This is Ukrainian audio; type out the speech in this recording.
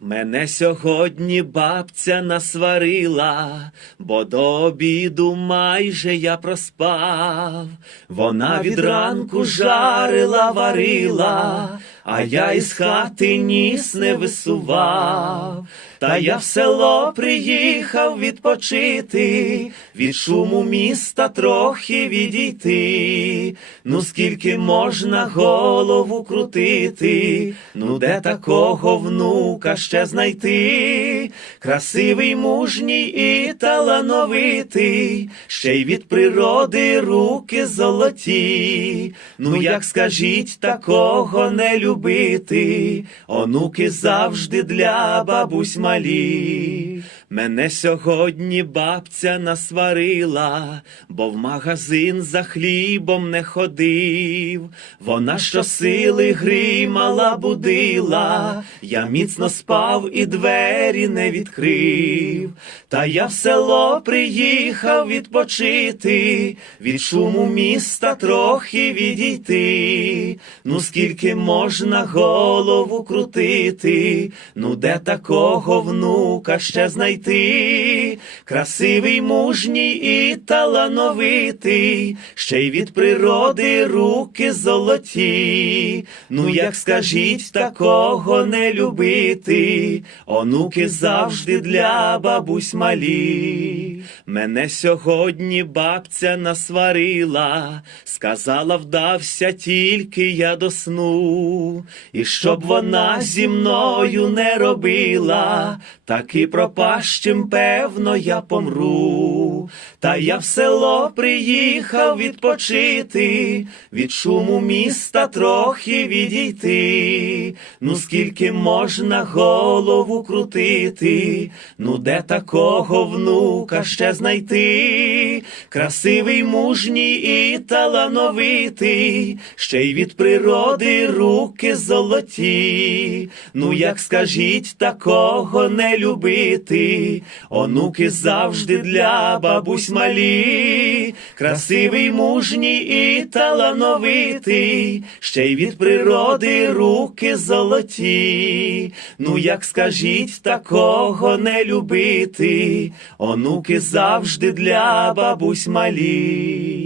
Мене сьогодні бабця насварила, бо до обіду майже я проспав. Вона від ранку жарила, варила, а я із хати ніс не висував. Та я в село приїхав відпочити, від шуму міста трохи відійти. Ну скільки можна голову крутити, ну де такого внука ще знайти? Красивий, мужній і талановитий, ще й від природи руки золоті. Ну як скажіть, такого не любити, онуки завжди для бабусь малі. Мене сьогодні бабця насварила, бо в магазин за хлібом не ходив. Вона щосили гримала, будила, я міцно спав і двері не відкрив. Та я в село приїхав відпочити, від шуму міста трохи відійти. Ну скільки можна голову крутити, ну де такого внука ще знайти? Красивий, мужній і талановитий, ще й від природи руки золоті. Ну як скажіть, такого не любити, онуки завжди для бабусь малі. Мене сьогодні бабця насварила, сказала, вдався тільки я до сну, і щоб вона зі мною не робила, таки пропащим, певно, я помру. Та я в село приїхав відпочити, від шуму міста трохи відійти. Ну скільки можна голову крутити, ну де такого внука ще знайти? Красивий, мужній і талановитий, ще й від природи руки золоті. Ну як скажіть, такого не любити, онуки завжди для бабусь малі, красивий, мужній і талановитий, ще й від природи руки золоті. Ну як скажіть, такого не любити, онуки завжди для бабусь малі.